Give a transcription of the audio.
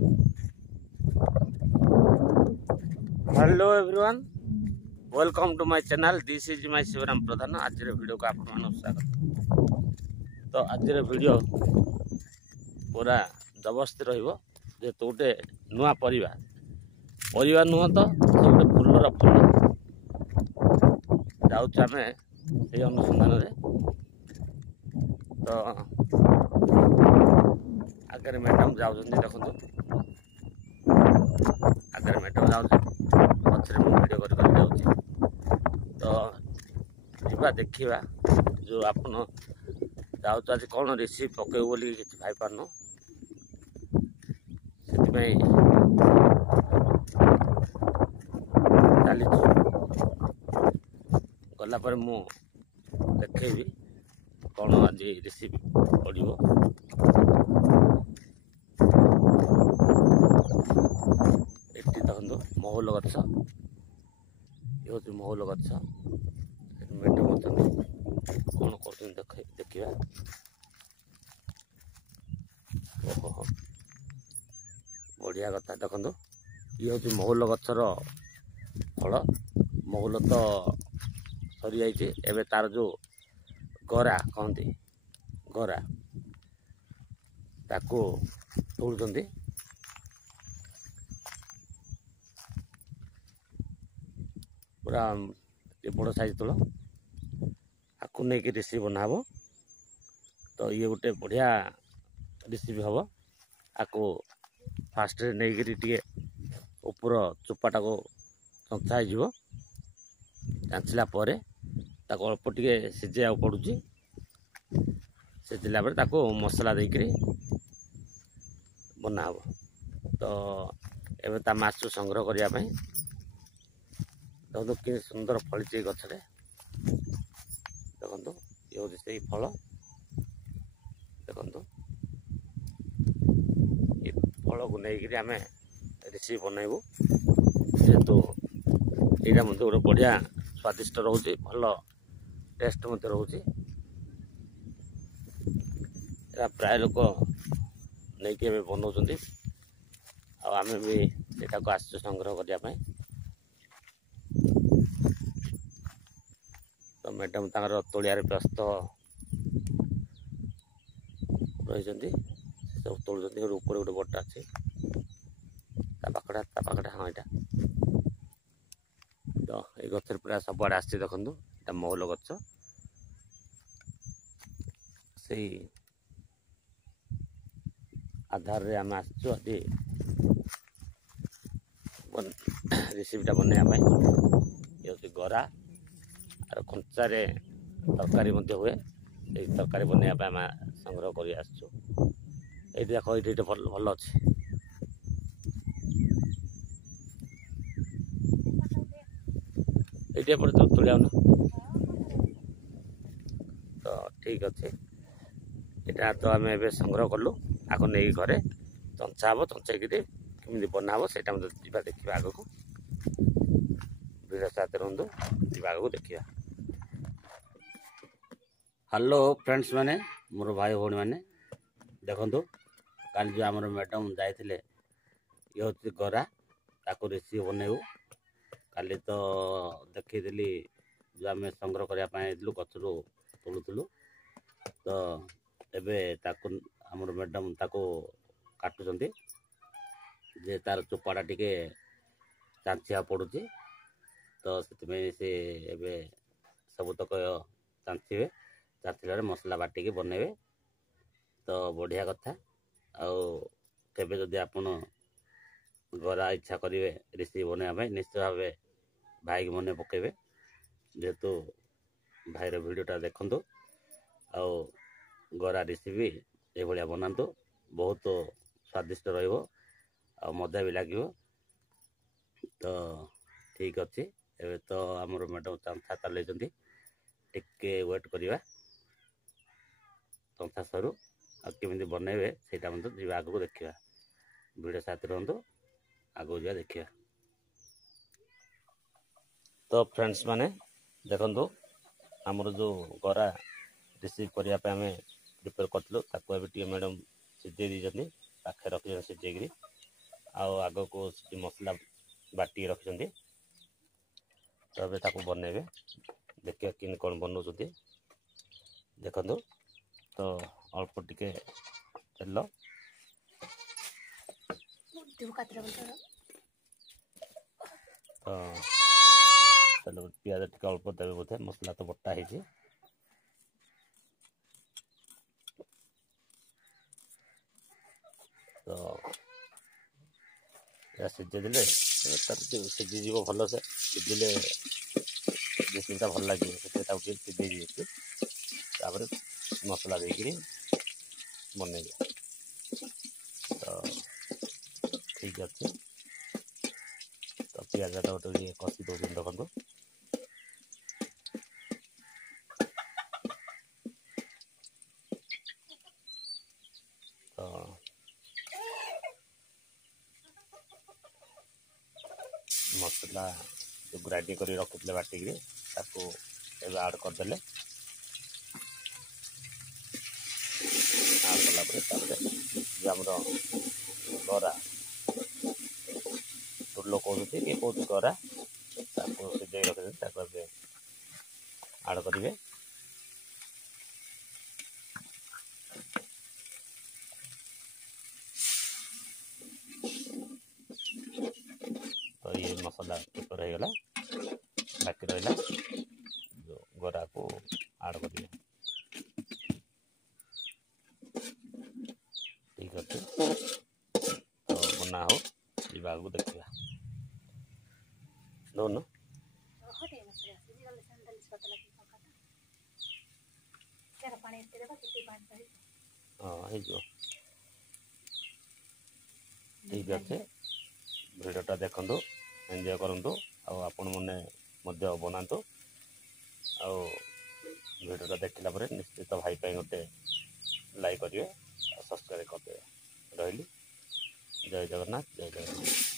Hello everyone, welcome to my channel. This is my Shivram Pradhan. आज video को आप स्वागत। तो आज वीडियो पूरा जबरदस्ती रहिबो जेहेतु गोटे नुआ परिवार नुह तो गोटे फुलर फुल जाऊँ आम से अनुसंधान रे। तो आगे मैडम जाऊँ देखो आगे मैडम जाऊँ पचर वीडियो कर तो जीवा देखा जो आपन जाऊँ आज कौन रिसीव पकेब बोली किसी भाई पारन से चली गला पर मु देखेबी कौन आज रिसीव पड़ो। एटी देखो महल गछ ये हूँ महल गछ मैडम कौन कर देखा। ओहो बढ़िया कथा देखो ये हूँ महल गछर फल। महल तो सरी जाइए एवं तार जो गरा कहते गरा ताको तोड़ुंट पूरा बड़ साइज तोड़ आपको नहीं कि रिसीव बनाब। तो ये गोटे बढ़िया रिसीव हम आपको फास्ट नहीं टे ऊपर चोपाटा को चंचा हो चांचला अल्प टे सीझा पड़ुची। सीझला मसला देकर बनाब। तो एवं ता मासु संग्रह करने देखो कि सुंदर फली गचरे देखो ये हूँ से फल देखो ये फल को लेकिन आम रिसीव बनइबू जेहेतु यहाँ मत गोटे बढ़िया स्वादिष्ट रोचे भल टेस्ट मत रोचे। प्राय लोक नहीं कि बनाऊँ आम भी यहाँ को आस संग्रह करने। तो मैडम तांकर तोलिया व्यस्त रही सब तोड़ ऊपर गोटे बटा अच्छे पाखटा हाँ यहाँ। तो ये गचर पूरा सब आड़े आस देखु ये महल गच से आधार रे आम आस रिसीवटा बनवाई ये हूँ गरा और कंचार तरकारी हुए तरकारी बनवाई आम संग्रह कर देख ये भल अच्छे। ये तुलिया ना तो ठीक अच्छे। यहाँ तो आम ए संग्रह कलु आगे नहीं घरे चंचा हम चंचाई कमी बनाब से जा देखा आग को भिड़ साथ रुहतु जा आग को देखा। हेलो फ्रेंड्स मैंने मोर भाई भौणी मैंने देखु काली जो आम मैडम जाते ये हूँ गरा ताको रिसीव बनइबू। काली तो देखी जो आम संग्रह करने गचरू तोलुलु। तो एवं आमर मैडम ताको काटुंट जे तार चोपाटा टिके चांचिया पड़ुची। तो से एवं सबुतक चांचे चांचल मसला बाटिकी बनइबे। तो बढ़िया कथा आबे जदि आपन गरा इच्छा करेंगे रिसीव बनवाई निश्चय भाव भाई की मन पकेबे जेहेतु भाईर भिडटा देखु गरा रिसीव ये भाया बनातु बहुत स्वादिष्ट मजा भी लगे। तो ठीक अच्छे एवं तो आमर मैडम चांचा चल टिके वेट करवा चंचा सरू आमि बनइबे से जी आग को देखा। भिडियो साथ रुहतु आगो जा देखा। तो फ्रेंड्स माने देखो आमर जो गरा रिसीव करने आम प्रिपेयर करूँ मैडम सीझे दीजिए पाखे रखी सीझे। आग को मसला बाटी रखिंट तो ताको बनइबे देखिए कि कौन बनाऊँ देखु तो अल्प टिके तेल तो चलो पियाज टिके अल्प देवे बोधे मसला तो बटा है तो सीझे देले सीझीज भल से सीझिले रेसिपीटा भल लगे सीझे सीझे तापर मसला देकर बनइबे तो ठीक अच्छे तो पियाज गोटे कषि दौन देखो तो मसला जो ग्राइंडिंग कर रखी बाटिक ऐड करदे आड़ कलापर जो आमर गरा टुलो कहते कि कौन गरा सीझे रखिए आड़ करेंगे तो ये मसला प्रिपेयर हो गला बाकी रहा जो गरा को आड़ करेंगे ठीक अच्छे तो बना हो जीवा को देखा दोनों हाँ ठीक अच्छे भिडियोटा देखु एंजॉय करूँ आपण मैंने बनातु भिडियोटा देखला निश्चित भाई गोटे लाइक करेंगे सब्सक्राइब करदे रही जय जगन्नाथ जय जगन्नाथ।